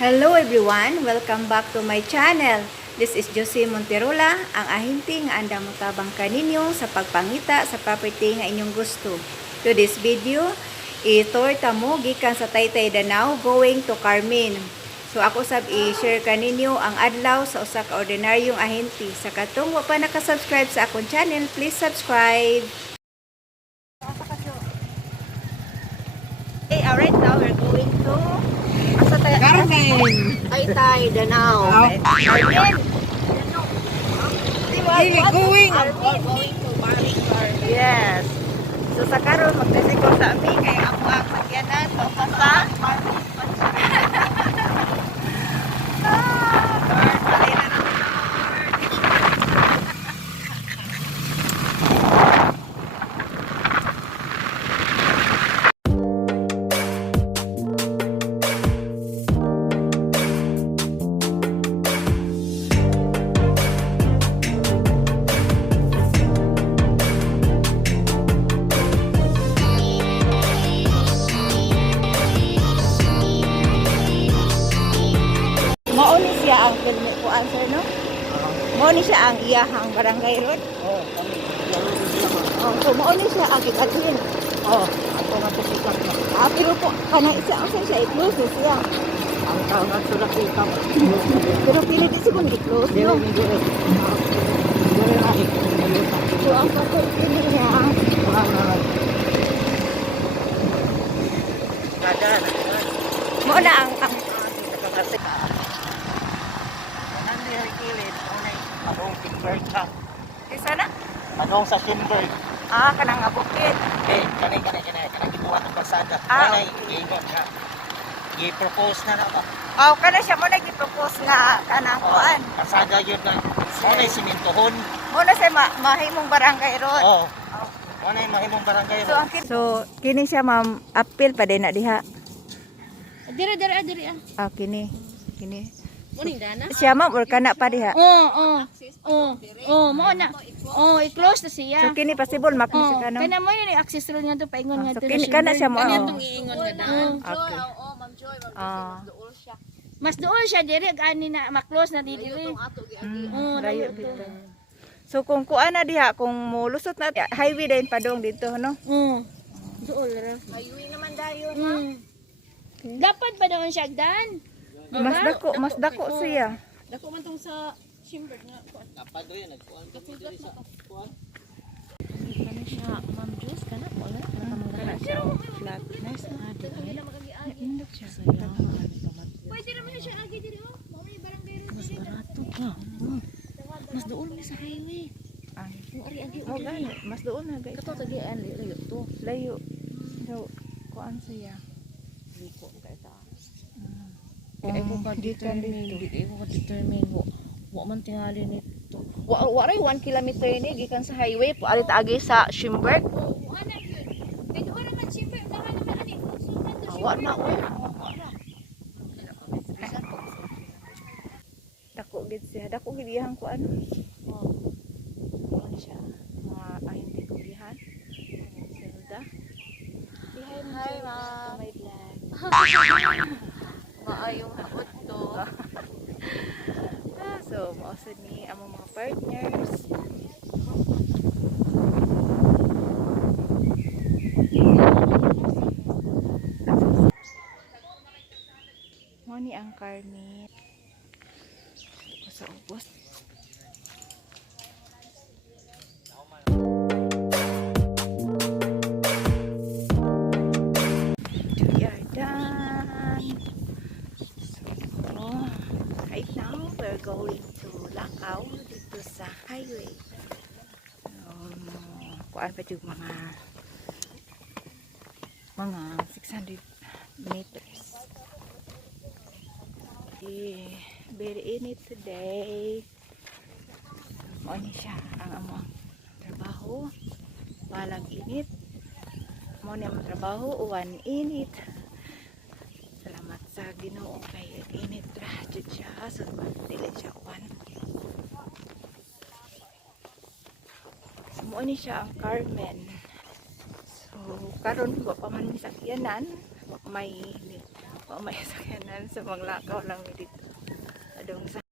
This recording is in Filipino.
Hello everyone! Welcome back to my channel. This is Josie Monterola, ang ahente nga andam motabang kaninyo sa pagpangita sa property nga inyong gusto. To this video, i-tour ta mo gikan sa Taytay Danau going to Carmen. So ako sab i-share kaninyo ang adlaw sa usa ka ordinaryong ahente. Sa katong wa pa naka-subscribe sa akong channel, please subscribe. Okay, right now we're going to Carmen! Taytay Danau. Carmen! Going! Yes. So sa karon magdesiko sa amin kay ako ang sakyanan so sa Mauni siya ang helmet ko answer no? Mauni siya ang iyahang barangay road. Oh, kami. Oh, so mauni siya ang kikalhin. Oh, ako nga to sikat na. Pero po kana isa ang siya i-close siya. Ang taon at sulat sikat. Pero pili di siguro i-close no. So ang pagpili niya mo na ang isa na? Anong sa Kimberg? Kanang nga bukid. Kanay gituwa ng kalsada. Kanay, ingon nga. I-propose na ba? Kana siya mo nag-propose nga kanang kuan. Kalsada yun na. Kanay simintohon. Muna sa mahimong barangay road. Oo. Kanay mahimong barangay So, ro. kini siya ma'am appeal pa din na diha. Diri. Kini. Muning dana. Siya ma'am or kana pa diha. Mo na. I-close na siya. So kini possible makni sa kano. Kana mo yun access road nga to paingon nga So to. kini kana siya mo. Kanya tong iingon nga daan. Okay. Ma'am Joy, mas dool siya diri ani na ma-close na diri. Layo dito. So kung kuan na diha kung mulusot na highway din padong dito no. Dool ra. Highway naman dayon Dapat ba daw siya agdan? Mas dako siya. Dako man tong sa Shimberg nga. Kapado yan, nagkuhan kami diri sa kuhan. Kana siya, Ma'am Joyce kana mo na. Kana siya flat. Nice na. Indot siya. Pwede naman siya agi diri oh. Mao may barangay ron. Mas barato pa. Mas dool mi sa highway. Yung ari-agi Oh, gani. Mas doon na guys. kato tagian layo to. Layo. So kuan siya. Liko kay ta. Kaya mo ba determine wa man tingali nito. Wa ray 1 kilometer ni gikan sa highway po ali agi sa Shimberg. Ana gyud. Kay doon naman siyempre naman ani. Sunan to Wa na wa. Dako gid siya. Dako gid iyang kuan. Kuan siya. Mga ahente ko dihan. Zelda. Hi ma'am. My vlog. maayong hapot to. So, mausad ni among mga partners. Mo ni ang Carmen. Sa ubos. We are done. So, right now we're going to Lakaw dito sa highway. Kuan pa yung mga 600 meters. Very init today. Ano siya ang among trabaho. Walang init. Mo ni among trabaho uwan init. Salamat sa Ginoo kay init ra jud siya so dili siya uwan. So mo ni siya ang Carmen. So karon wa pa man mi sakyanan, may Mamaya sakyanan sa mga lakaw lang dito. Adong sa